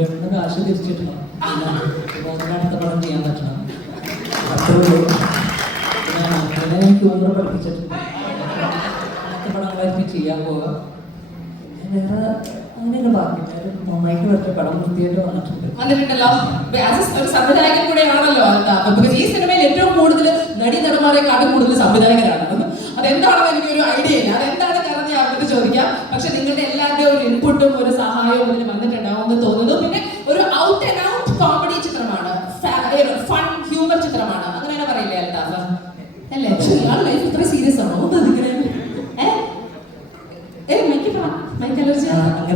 ഇവരുടെ കാശ് തിരിച്ചിട്ടണം. അടുത്ത പടം ചെയ്യാൻ പറ്റണം. അങ്ങനെ ഞാൻ ക്യൂമറ പഠിപ്പിച്ചിട്ടുണ്ട്. ചെയ്യാൻ പോവുക വേറെ അങ്ങനെയല്ല ബാക്കി നന്നായിട്ട് വരട്ടെ. പടം വൃത്തിയായിട്ട് വന്നിട്ടുണ്ട്. വന്നിട്ടുണ്ടല്ലോ. ഒരു സംവിധായകൻ കൂടെയാണല്ലോ ഈ സിനിമയിൽ ഏറ്റവും കൂടുതൽ നടി നടന്മാരെക്കാട്ടും കൂടുതൽ സംവിധായകരാണ്. അതെന്താണെന്ന് എനിക്കൊരു ഐഡിയ ഇല്ല. അതെന്താണ് കാരണം ഞാൻ ചോദിക്കാം. പക്ഷെ നിങ്ങളുടെ എല്ലാവരുടെയും ഇൻപുട്ടും ഒരു സഹായവും ഇതിന് വന്നിട്ടുണ്ടാവും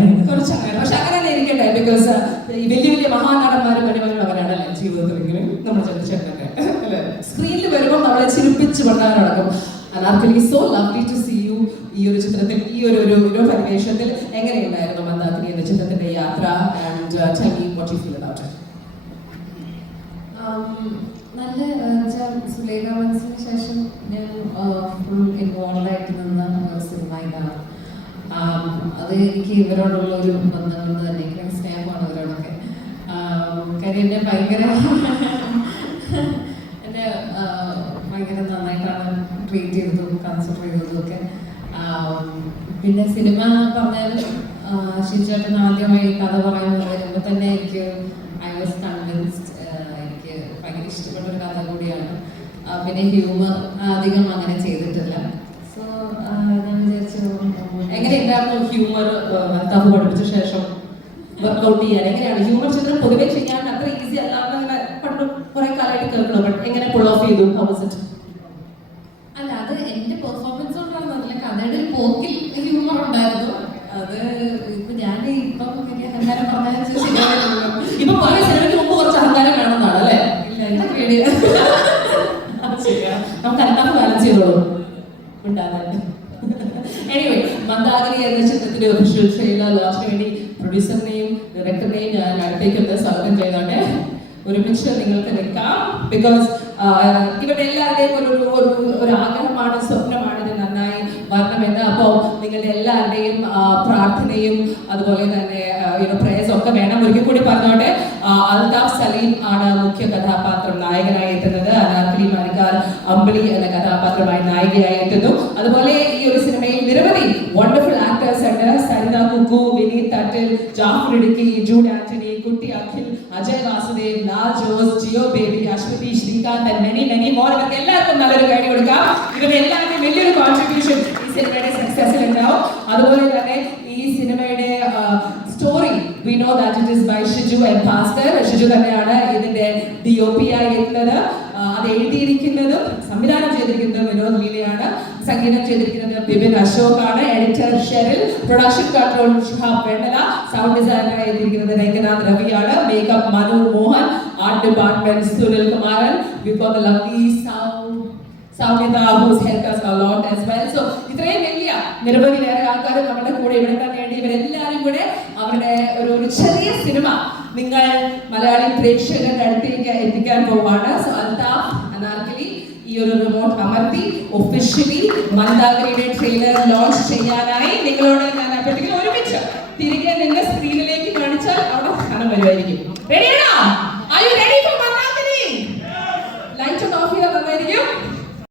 അങ്ങനെയുണ്ട്. കുറച്ച് അങ്ങനെ പക്ഷെ അങ്ങനെ ഇരിക്കട്ടെ ബിക്കോസ് ഈ വലിയ വലിയ മഹാനടന്മാരും മണിമനും അവരാണല്ലേ ജീവിതത്തിലെങ്കിലും നമ്മൾ ചിന്തിച്ചിട്ടൊക്കെ അല്ലേ? സ്ക്രീനിൽ വരുമ്പോൾ നമ്മളെ ചിരിപ്പിച്ച് കൊണ്ടാൻ നടക്കും. Anarkali so lovely to see you ഈ ഒരു ചിത്രത്തിൽ ഈ ഒരു ഒരു ഒരു പരിവേഷത്തിൽ എങ്ങനെയുണ്ടായിരുന്നു മന്ദാത്രി എന്ന ചിത്രത്തിന്റെ യാത്ര? And tell me what you feel about it നല്ല വെച്ചാൽ സുലേഖ മനസ്സിന് ശേഷം ഞാൻ ഫുൾ ഇൻവോൾവ് ആയിട്ട് നിന്ന സിനിമ ഇതാണ്. അത് എനിക്ക് ഇവരോടുള്ള ഒരു ബന്ധം കൊണ്ട് തന്നെ എനിക്ക് സ്നേഹമാണ് ഇവരോടൊക്കെ. കാര്യം എന്നെ ഭയങ്കര എന്നെ ഭയങ്കര നന്നായിട്ടാണ് ട്രീറ്റ് ചെയ്തതും കൺസിഡർ ചെയ്തതും ഒക്കെ. പിന്നെ സിനിമ പറഞ്ഞാൽ ഷിജേട്ടൻ ആദ്യമായി കഥ പറയാൻ വരുമ്പോൾ തന്നെ എനിക്ക് ഐ വാസ് കൺവിൻസ്ഡ് എനിക്ക് ഭയങ്കര ഇഷ്ടപ്പെട്ട ഒരു കഥ കൂടിയാണ്. പിന്നെ ഹ്യൂമർ അധികം അങ്ങനെ ചെയ്തിട്ടില്ല. എങ്ങനെയുണ്ടായിരുന്നു ഹ്യൂമർ അൽത്താഫ് പഠിപ്പിച്ച ശേഷം വർക്ക്ഔട്ട് ചെയ്യാൻ. എങ്ങനെയാണ്? ഹ്യൂമർ ചിത്രം പൊതുവെ ചെയ്യാൻ അത്ര ഈസി അല്ല എന്നങ്ങനെ പണ്ട് കുറെ കാലമായിട്ട് കേൾക്കണം. ബട്ട് എങ്ങനെ പുൾ ഓഫ് ചെയ്തു? ഓപ്പോസിറ്റ് അല്ല അത് എന്റെ പെർഫോമൻസ് കൊണ്ടാണ് കഥയുടെ ഒരു പോക്കിൽ ഹ്യൂമർ ഉണ്ടായിരുന്നു. അത് എനിവേ മന്ദാകിനി എന്ന ചിത്രത്തിന്റെ ഒഫീഷ്യൽ ട്രെയിലർ ലോഞ്ചിന് വേണ്ടി പ്രൊഡ്യൂസറിനെയും ഡയറക്ടറിനെയും ഞാൻ അടുത്തേക്കൊന്ന് സ്വാഗതം ചെയ്തോട്ടെ. ഒരുമിച്ച് നിങ്ങൾക്ക് നിൽക്കാം. ബിക്കോസ് ഇവിടെ എല്ലാവരുടെയും ഒരു ഒരു ഒരു ആഗ്രഹമാണ് സ്വപ്നമാണ് ഇത് നന്നായി വരണമെന്ന്. അപ്പോൾ നിങ്ങളുടെ എല്ലാവരുടെയും പ്രാർത്ഥനയും അതുപോലെ തന്നെ പ്രേയേഴ്സ് ഒക്കെ വേണം. ഒരിക്കൽ കൂടി പറഞ്ഞോട്ടെ അൽതാഫ് സലീം ആണ് മുഖ്യ കഥാപാത്രം നായകനായി എത്തുന്നത്. മരിക്കാർ അമ്പിളി എന്ന കഥാപാത്രമായി നായികയായി എത്തുന്നു. അതുപോലെ ഈ ഒരു സിനിമയിൽ നിരവധി വണ്ടർഫുൾ ആക്ടേഴ്സ് ഉണ്ട്. സരിത കുക്കു വിനീത് തട്ടിൽ ജാഫർ ഇടുക്കി ജൂഡ് ആന്റണി കുട്ടി Akhil Ajay Vasudev Lal Jose Jeo Baby Aswathy Sreekanth many many more ഇവർക്ക് എല്ലാവർക്കും നല്ലൊരു കൈ കൊടുക്കാം. ഇവരുടെ എല്ലാവർക്കും വലിയൊരു കോൺട്രിബ്യൂഷൻ ഈ സിനിമയുടെ സക്സസിൽ ഉണ്ടാവും. അതുപോലെ തന്നെ ഈ സിനിമയുടെ story we know that it is by Shiju and Bhaskar Shiju തന്നെയാണ് ഇതിന്റെ ഡി ഒ പി ആയി എത്തുന്നത്. അത് എഴുതിയിരിക്കുന്നതും സംവിധാനം ചെയ്തിരിക്കുന്നത് വിനോദ് ലീലയാണ്. സംഗീതം ചെയ്തിരിക്കുന്നത് ബിബിൻ അശോക് ആണ് editor Sheril production control Shihab Vennala. Sound designer എഴുതിയിരിക്കുന്നത് Ranganath രവിയാണ്. Makeup Manu Mohan. Art department Sunil Kumaran before the lovely sound Soumyatha who's help us lot as well. So ഇത്രയും വലിയ നിരവധി വേറെ ആൾക്കാർ നമ്മുടെ കൂടെ ഇവിടെ തന്നെയുണ്ട് ഇവരെല്ലാവരും കൂടെ അവരുടെ ഒരു ഒരു ചെറിയ സിനിമ നിങ്ങൾ മലയാളി പ്രേക്ഷകരുടെ അടുത്തേക്ക് എത്തിക്കാൻ പോവാണ് സോ അൽതാഫ് അനാർക്കലി ഈ ഒരു റിമോട്ട് അമർത്തി ഒഫീഷ്യലി മന്ദാഗരിയുടെ ട്രെയിലർ ലോഞ്ച് ചെയ്യാനായി നിങ്ങളോട് ഞാൻ അപ്പോഴത്തേക്കും ഒരുമിച്ച് തിരികെ നിന്ന് സ്ക്രീനിലേക്ക് കാണിച്ചാൽ അവിടെ സ്ഥാനം വരുമായിരിക്കും.